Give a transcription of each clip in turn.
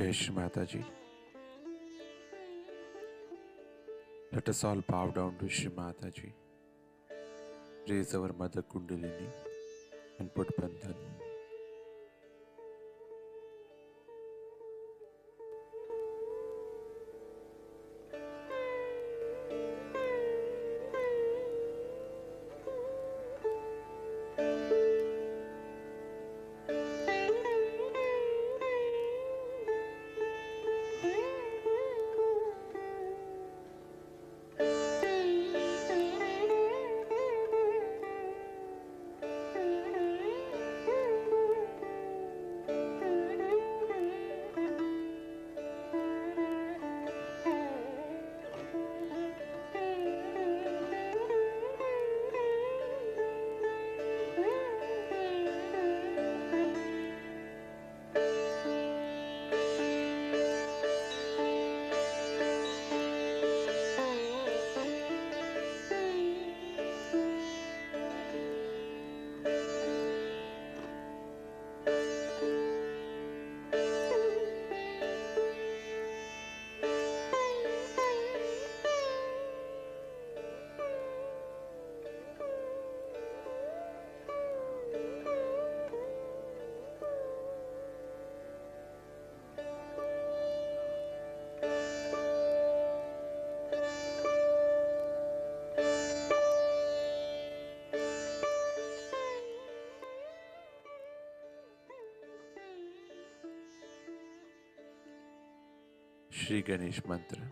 Jai Shri Mataji. Let us all bow down to Shri Mataji. Raise our Mother Kundalini and put Bandhan. Shri Ganesh Mantra.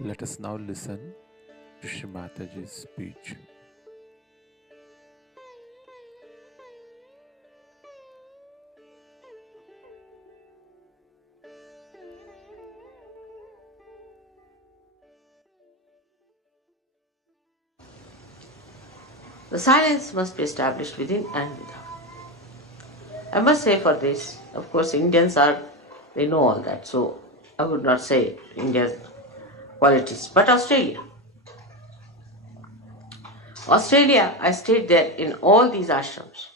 Let us now listen to Shri Mataji's speech. The silence must be established within and without. I must say for this, of course, Indians they know all that, so I would not say India's qualities, but Australia. I stayed there in all these ashrams.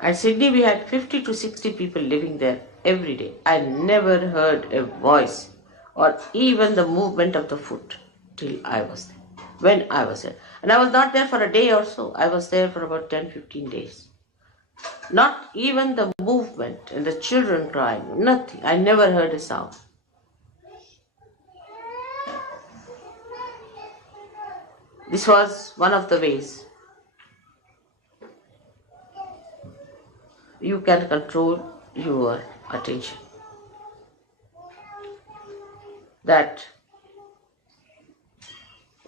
At Sydney, we had 50 to 60 people living there every day. I never heard a voice or even the movement of the foot till I was there. When I was there. And I was not there for a day or so. I was there for about 10-15 days. Not even the movement and the children crying, nothing. I never heard a sound. This was one of the ways you can control your attention. That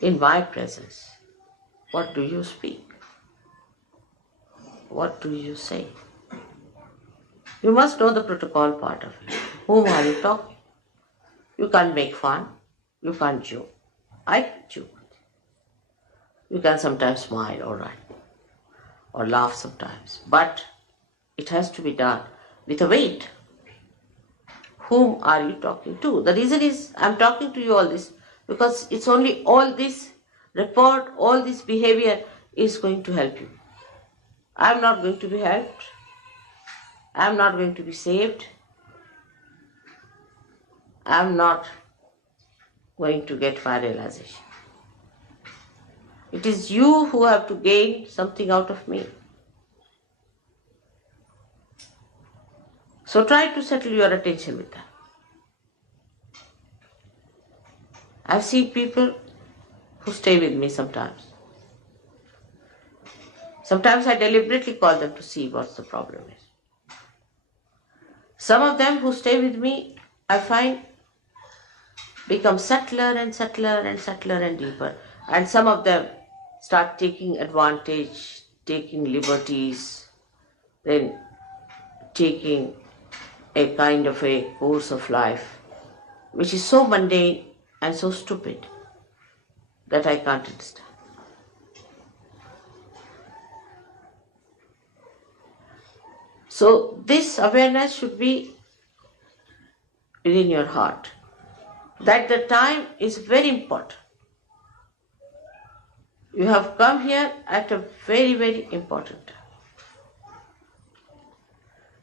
in my presence, what do you speak? What do you say? You must know the protocol part of it. Whom are you talking? You can't make fun. You can't joke. I can joke. You can sometimes smile, all right, or laugh sometimes, but it has to be done with a weight. Whom are you talking to? The reason is I'm talking to you all this because it's only all this report all this behavior is going to help you. I'm not going to be helped. I'm not going to be saved. I'm not going to get my realization. It is you who have to gain something out of me. So try to settle your attention with that. I've seen people who stay with me sometimes. Sometimes I deliberately call them to see what the problem is. Some of them who stay with me, I find, become subtler and subtler and subtler and deeper. And some of them start taking advantage, taking liberties, then taking a kind of a course of life which is so mundane and so stupid that I can't understand. So this awareness should be within your heart, that the time is very important. You have come here at a very, very important time.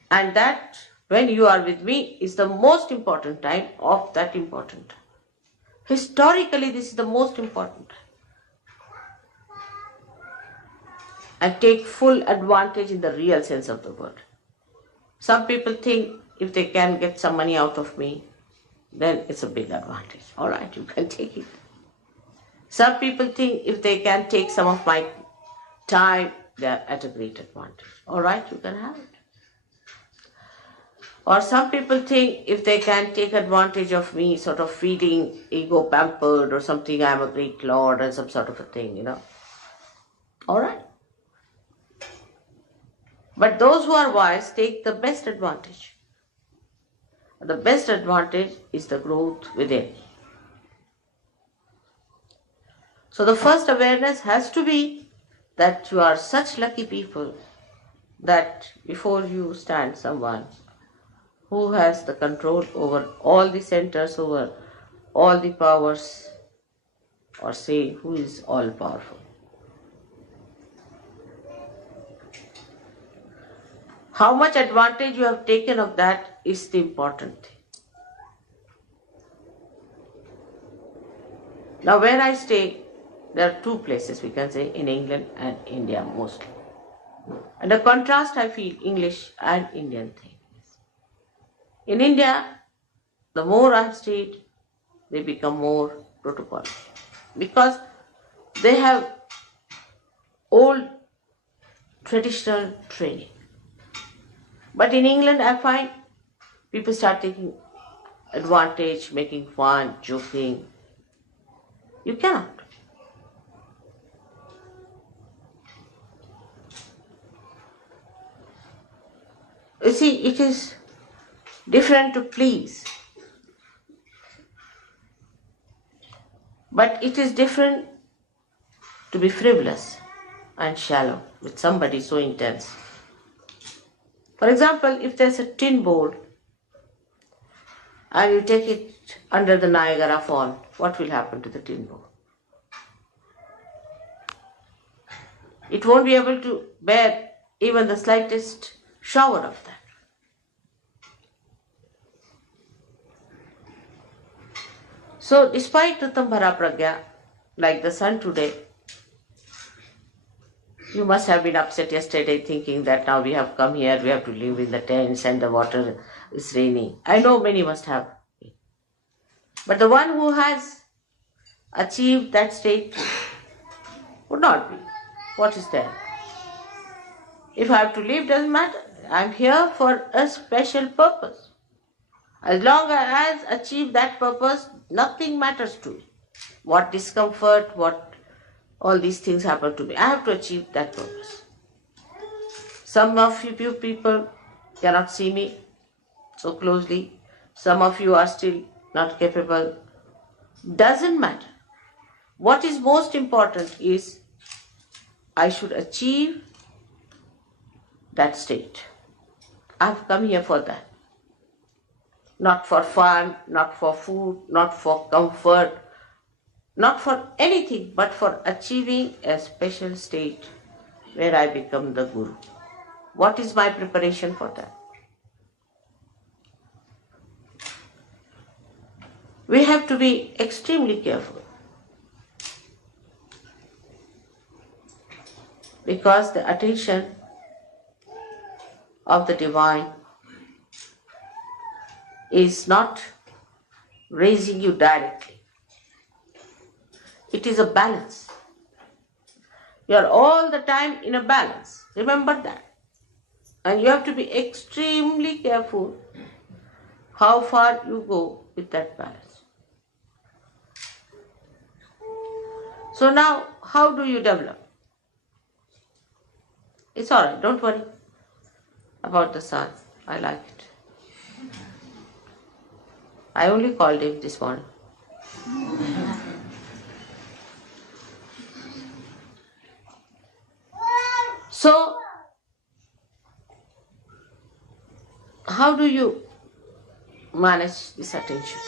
And that when you are with me is the most important time of that important time. Historically, this is the most important time. And take full advantage in the real sense of the word. Some people think if they can get some money out of me, then it's a big advantage. All right, you can take it. Some people think if they can take some of my time, they are at a great advantage. All right, you can have it. Or some people think if they can take advantage of me, sort of feeling ego pampered or something, I'm a great lord and some sort of a thing, All right. But those who are wise take the best advantage. The best advantage is the growth within. So the first awareness has to be that you are such lucky people that before you stand someone who has the control over all the centers, over all the powers, or say who is all powerful. How much advantage you have taken of that is the important thing. Now where I stay, there are two places we can say in England and India mostly. And the contrast I feel English and Indian thing. In India, the more I have stayed, they become more protocol. Because they have old traditional training. But in England, I find people start taking advantage, making fun, joking. You cannot. You see, it is different to please. But it is different to be frivolous and shallow with somebody so intense. For example, if there's a tin bowl and you take it under the Niagara Fall, what will happen to the tin bowl? It won't be able to bear even the slightest shower of that. So despite Ritambhara Pragya, like the sun today, you must have been upset yesterday thinking that now we have come here, we have to live in the tents and the water is raining. I know many must have. But the one who has achieved that state would not be. What is there? If I have to live, doesn't matter. I am here for a special purpose. As long as I have achieved that purpose, nothing matters to me. What discomfort, what all these things happen to me. I have to achieve that purpose. Some of you people cannot see me so closely. Some of you are still not capable. Doesn't matter. What is most important is I should achieve that state. I have come here for that. Not for fun, not for food, not for comfort, not for anything, but for achieving a special state where I become the Guru. What is my preparation for that? We have to be extremely careful, because the attention of the divine is not raising you directly. It is a balance. You are all the time in a balance. Remember that. And you have to be extremely careful how far you go with that balance. So now, how do you develop? It's alright, don't worry about the son. I like it. I only called him this morning. So, how do you manage this attention?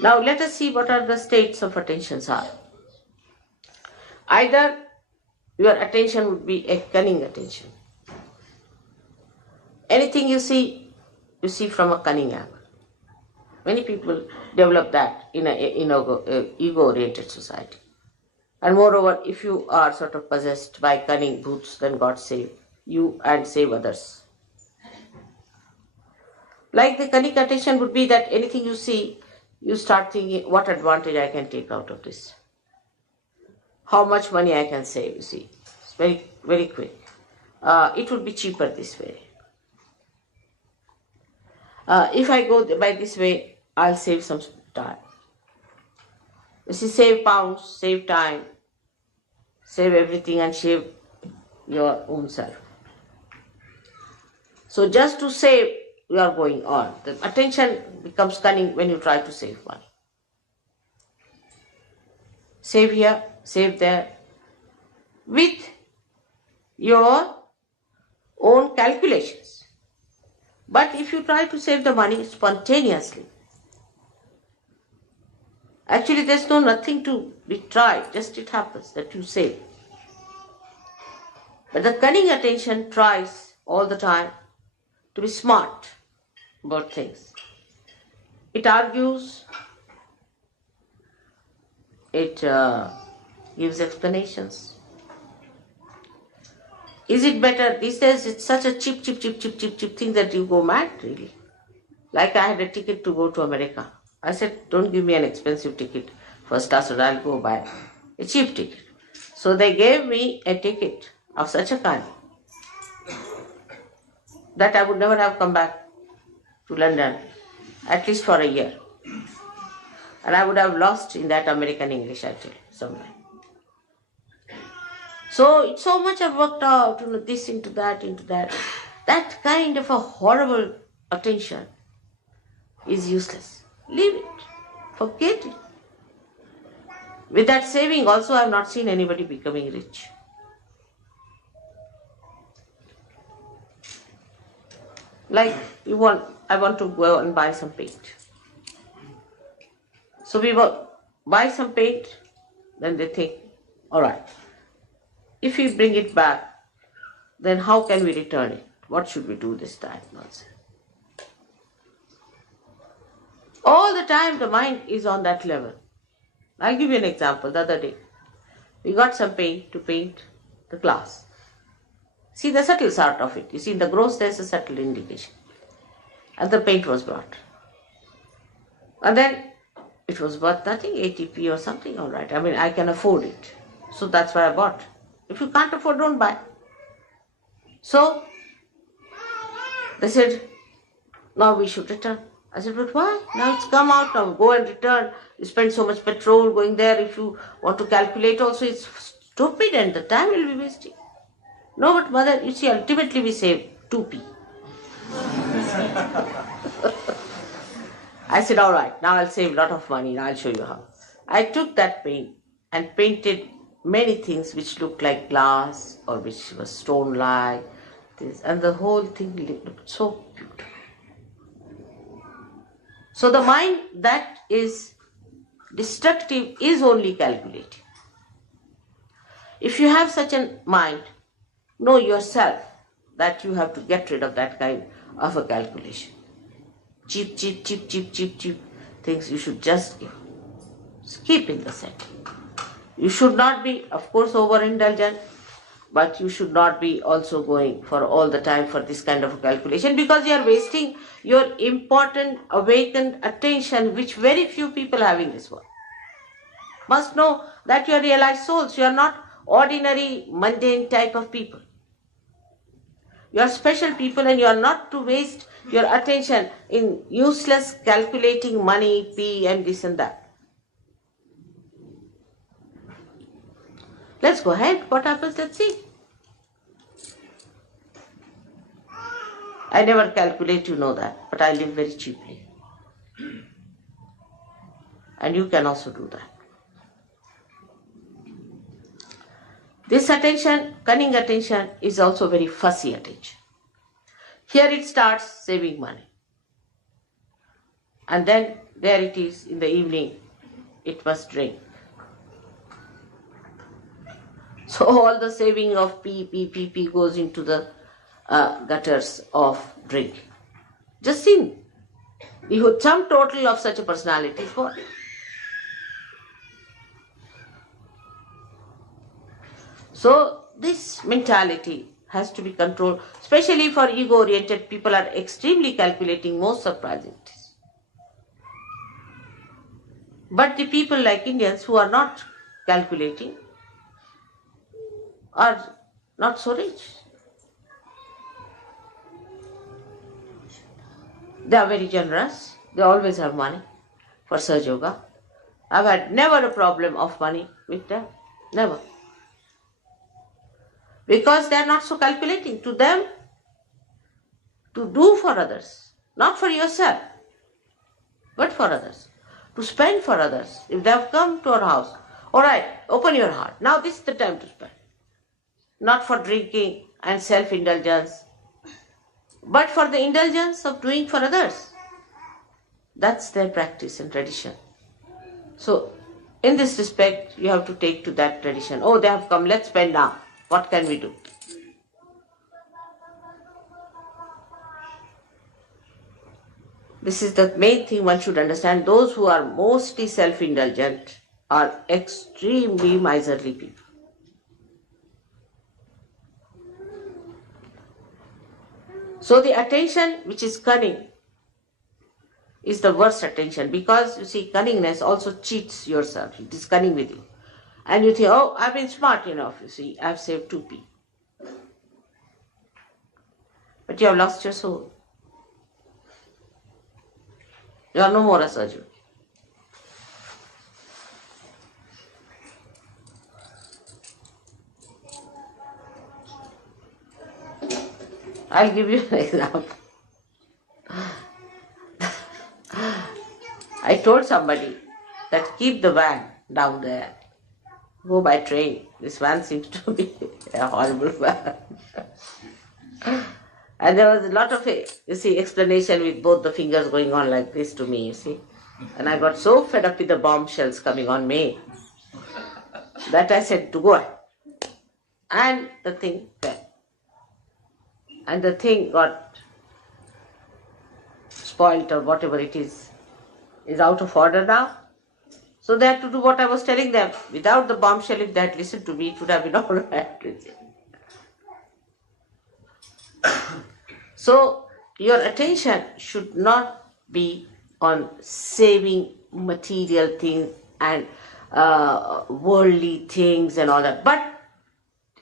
Now let us see what are the states of attentions are. Either your attention would be a cunning attention. Anything you see from a cunning angle. Many people develop that in an ego-oriented society. And moreover, if you are sort of possessed by cunning bhoots, then God save you and save others. Like the cunning attention would be that anything you see, you start thinking, what advantage I can take out of this? How much money I can save, you see. It's very, very quick. It would be cheaper this way. If I go by this way, I'll save some time. You see, save pounds, save time, save everything and save your own self. So just to save, you are going on. The attention becomes cunning when you try to save money. Save here, save there, with your own calculations. But if you try to save the money spontaneously, actually there's nothing to be tried, just it happens that you save. But the cunning attention tries all the time to be smart about things. It argues, it gives explanations. Is it better? These days it's such a cheap thing that you go mad, really. Like I had a ticket to go to America. I said, don't give me an expensive ticket first class, or I'll go buy a cheap ticket. So they gave me a ticket of such a kind that I would never have come back to London, at least for a year. And I would have lost in that American English, I tell you, somewhere. So it's so much I've worked out, this into that. That kind of a horrible attention is useless. Leave it. Forget it. With that saving also, I have not seen anybody becoming rich. Like I want to go and buy some paint. So we will buy some paint, then they think, all right, if we bring it back, then how can we return it? What should we do this time? Nonsense. All the time the mind is on that level. I'll give you an example. The other day, we got some paint to paint the glass. See the subtle sort of it. You see in the gross there's a subtle indication. And the paint was brought. And then it was worth nothing, 80p or something, all right. I mean, I can afford it. So that's why I bought. If you can't afford, don't buy. So they said, now we should return. I said, but why? Now it's come out, now go and return. You spend so much petrol going there. If you want to calculate also, it's stupid and the time will be wasting. No, but mother, you see, ultimately we save 2p. I said, all right, now I'll save a lot of money. Now I'll show you how. I took that paint and painted many things which looked like glass or which was stone-like. And the whole thing looked so beautiful. So the mind that is destructive is only calculating. If you have such a mind, know yourself that you have to get rid of that kind of a calculation. Cheap things you should just keep in the setting. You should not be, of course, overindulgent, but you should not be also going for all the time for this kind of a calculation, because you are wasting your important awakened attention, which very few people have in this world. Must know that you are realized souls. You are not ordinary, mundane type of people. You are special people, and you are not to waste your attention in useless calculating money, fee, and this and that. Let's go ahead. What happens? Let's see. I never calculate, you know that, but I live very cheaply. And you can also do that. This attention, cunning attention, is also very fussy attention. Here it starts saving money. And then there it is in the evening, it must drink. So all the saving of P goes into the gutters of drink. Just think, the sum total of such a personality is what? So this mentality has to be controlled, especially for ego-oriented people are extremely calculating, most surprising. But the people like Indians who are not calculating are not so rich. They are very generous. They always have money for Sahaja Yoga. I've had never a problem of money with them. Never. Because they are not so calculating. To them, to do for others, not for yourself, but for others. To spend for others. If they have come to our house, all right, open your heart. Now this is the time to spend. Not for drinking and self-indulgence, but for the indulgence of doing for others. That's their practice and tradition. So, in this respect, you have to take to that tradition. Oh, they have come, let's spend now. What can we do? This is the main thing one should understand. Those who are mostly self-indulgent are extremely miserly people. So the attention which is cunning is the worst attention, because you see, cunningness also cheats yourself. It is cunning with you. And you think, oh, I've been smart enough, you see, I've saved 2p. But you have lost your soul. You are no more a Sahaja Yogi. I'll give you an example. I told somebody that keep the van down there. Go by train. This van seems to be a horrible van. And there was a lot of, explanation with both the fingers going on like this to me, you see. And I got so fed up with the bombshells coming on me that I said to go ahead. And the thing fell. And the thing got spoilt or whatever it is out of order now. So they had to do what I was telling them. Without the bombshell, if they had listened to me, it would have been all right. So your attention should not be on saving material things and worldly things and all that, but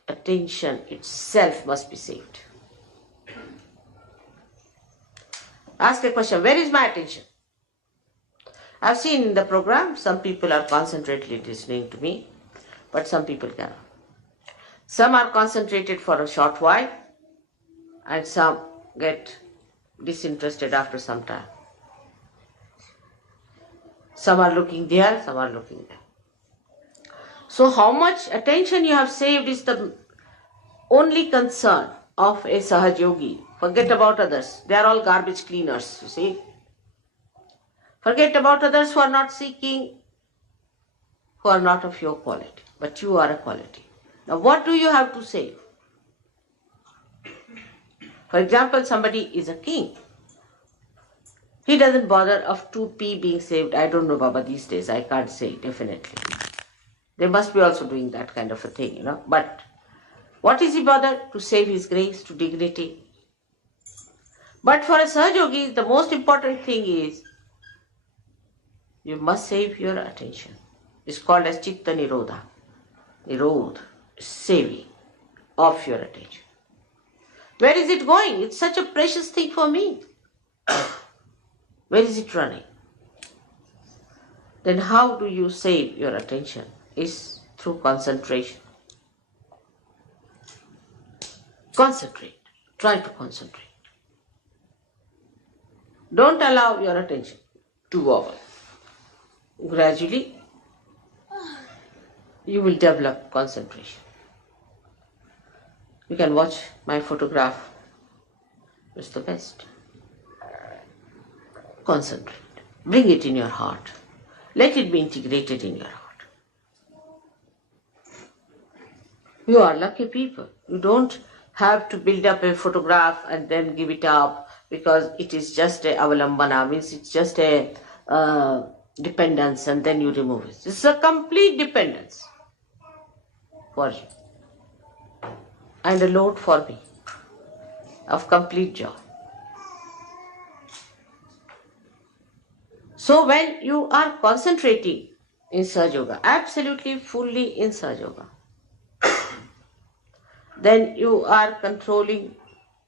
attention itself must be saved. Ask a question, where is my attention? I've seen in the program, some people are concentratedly listening to me, but some people cannot. Some are concentrated for a short while, and some get disinterested after some time. Some are looking there, some are looking there. So how much attention you have saved is the only concern of a Sahaja Yogi. Forget about others. They are all garbage cleaners, you see. Forget about others who are not seeking, who are not of your quality, but you are a quality. Now, what do you have to save? For example, somebody is a king. He doesn't bother of 2p being saved. I don't know, Baba, these days. I can't say definitely. They must be also doing that kind of a thing, But what is he bothered? To save his grace, to dignity. But for a Sahaja, the most important thing is you must save your attention. It's called as Chitta Nirodha. Nirodha, saving of your attention. Where is it going? It's such a precious thing for me. Where is it running? Then how do you save your attention? Is through concentration. Concentrate. Try to concentrate. Don't allow your attention to wobble. Gradually, you will develop concentration. You can watch my photograph. It's the best. Concentrate. Bring it in your heart. Let it be integrated in your heart. You are lucky people. You don't have to build up a photograph and then give it up because it is just a avalambana, means it's just a dependence, and then you remove it. It's a complete dependence for you and a load for me of complete joy. So when you are concentrating in Sahaja Yoga, absolutely fully in Sahaja Yoga, then you are controlling,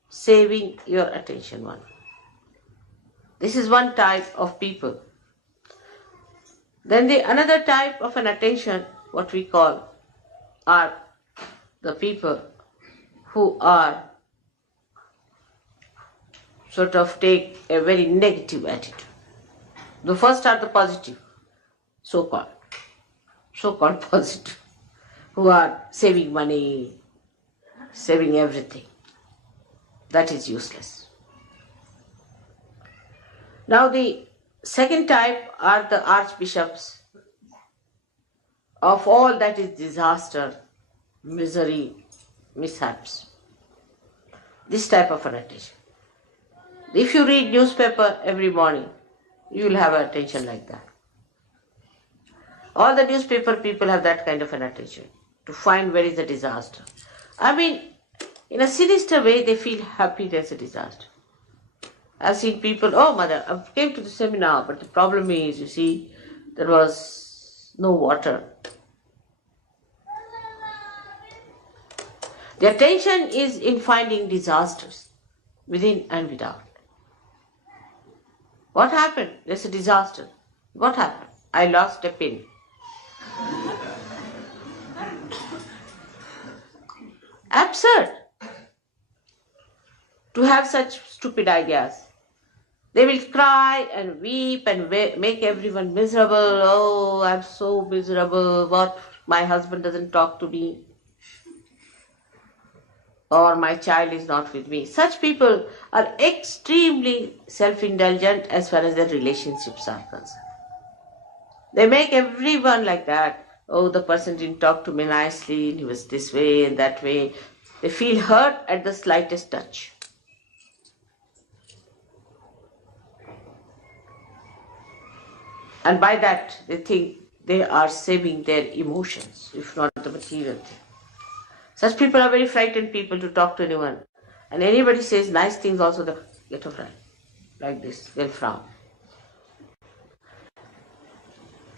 saving your attention one. This is one type of people. Then the another type of an attention, what we call, are the people who are sort of take a very negative attitude. The first are the positive, so-called positive, who are saving money, saving everything. That is useless. Now the second type are the archbishops of all that is disaster, misery, mishaps. This type of an attention. If you read newspaper every morning, you will have an attention like that. All the newspaper people have that kind of an attention, to find where is the disaster. I mean, in a sinister way, they feel happy there's a disaster. I've seen people, oh mother, I came to the seminar, but the problem is, you see, there was no water. The attention is in finding disasters, within and without. What happened? There's a disaster. What happened? I lost a pin. Absurd to have such stupid ideas. They will cry and weep and make everyone miserable. Oh, I'm so miserable. What? My husband doesn't talk to me. Or my child is not with me. Such people are extremely self-indulgent as far as their relationships are concerned. They make everyone like that. Oh, the person didn't talk to me nicely, he was this way and that way. They feel hurt at the slightest touch. And by that, they think they are saving their emotions, if not the material thing. Such people are very frightened people to talk to anyone. And anybody says nice things also, they get afraid. Like this, they'll frown.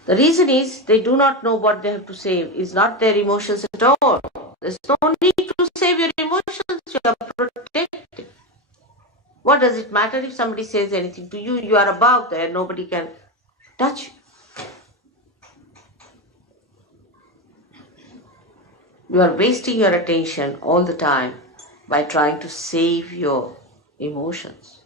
The reason is they do not know what they have to save. It's not their emotions at all. There's no need to save your emotions. You are protected. What does it matter if somebody says anything to you? You are above there. Nobody can touch you. You are wasting your attention all the time by trying to save your emotions.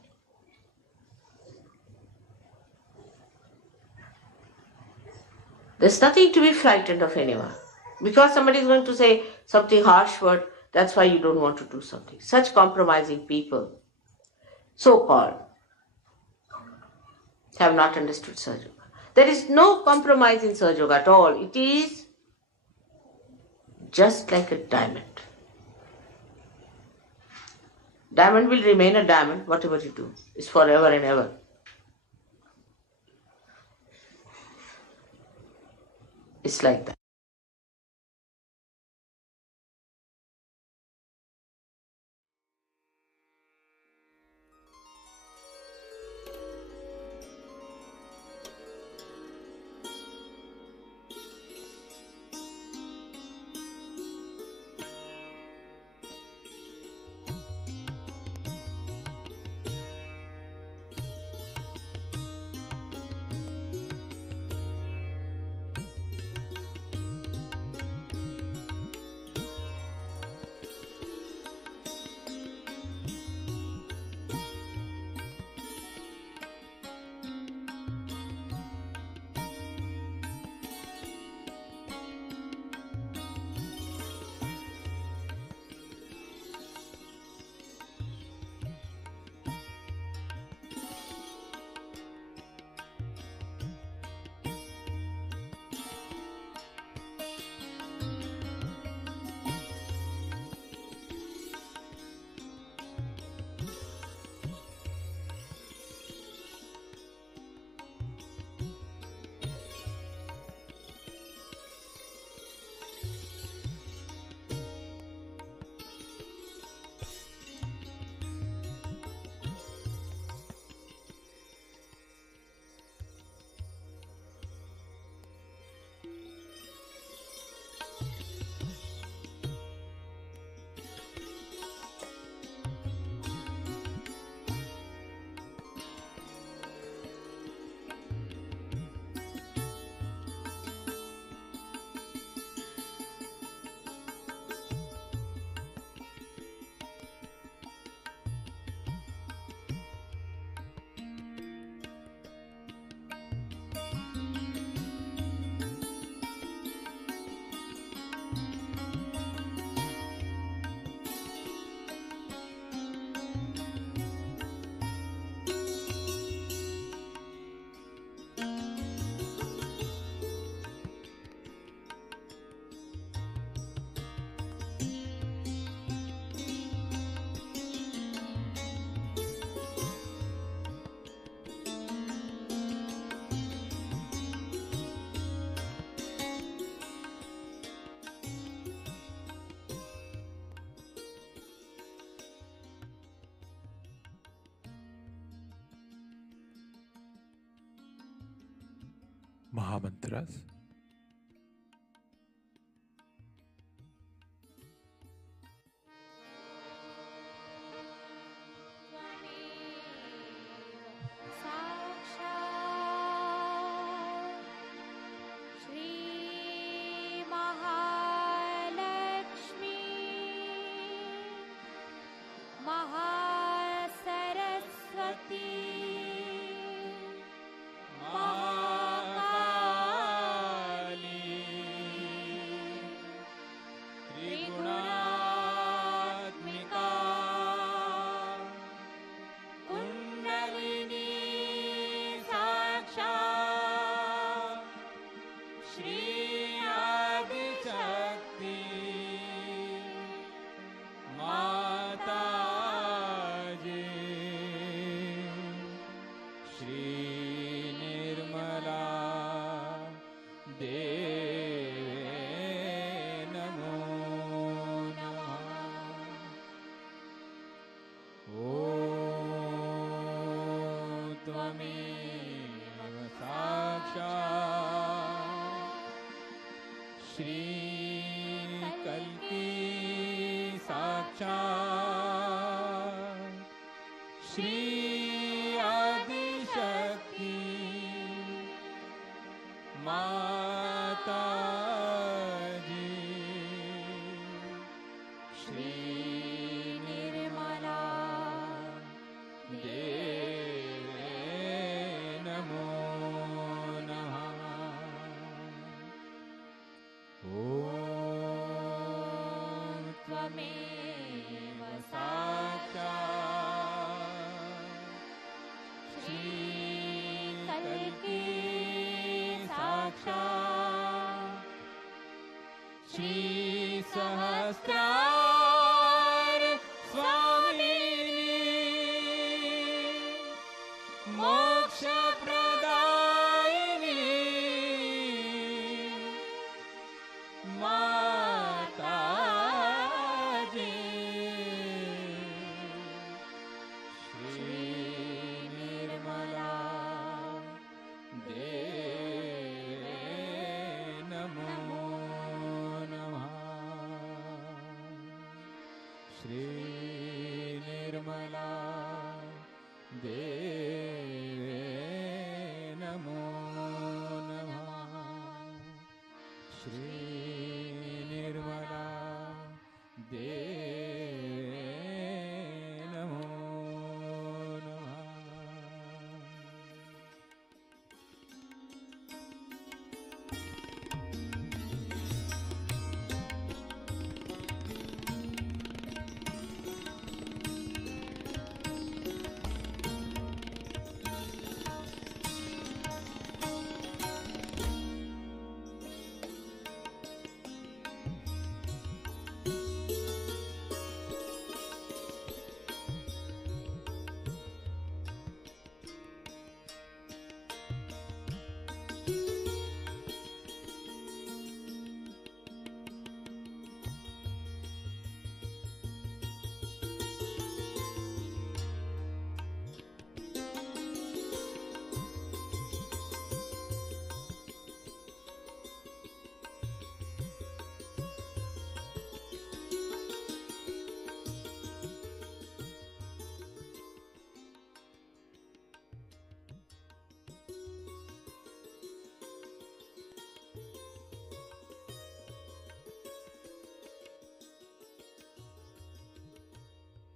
There's nothing to be frightened of anyone. Because somebody is going to say something harsh word, that's why you don't want to do something. Such compromising people, so-called, have not understood Sahaja Yoga. There is no compromise in Sahaja Yoga at all. It is just like a diamond. Diamond will remain a diamond, whatever you do. It's forever and ever. It's like that. Mahamantras. Shri सहस्रार स्वामिनी मोक्ष प्रदायिनी माताजी श्री निर्मला देवी नमो नमः श्री निर्मला देवी नमो नमः श्री निर्मला देवी नमो नमः.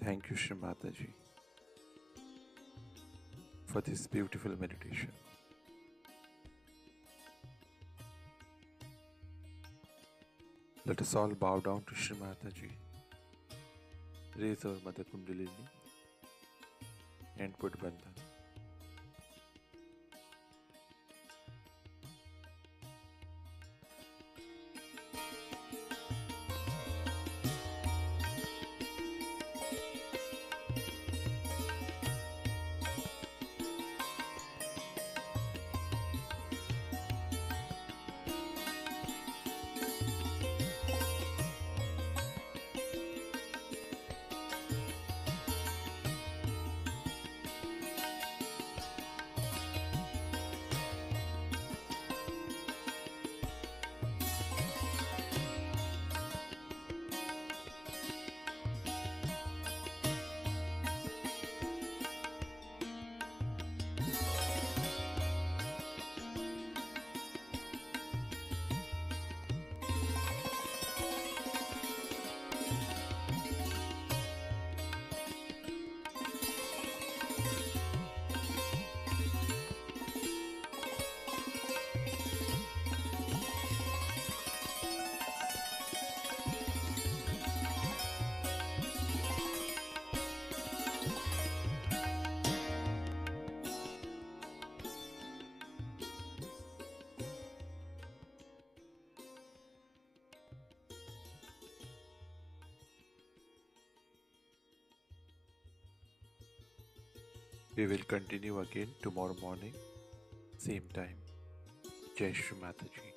Thank you, Shri Mataji, for this beautiful meditation. Let us all bow down to Shri Mataji, raise our Mother Kundalini, and put bandhan. We will continue again tomorrow morning, same time. Jai Shri Mataji.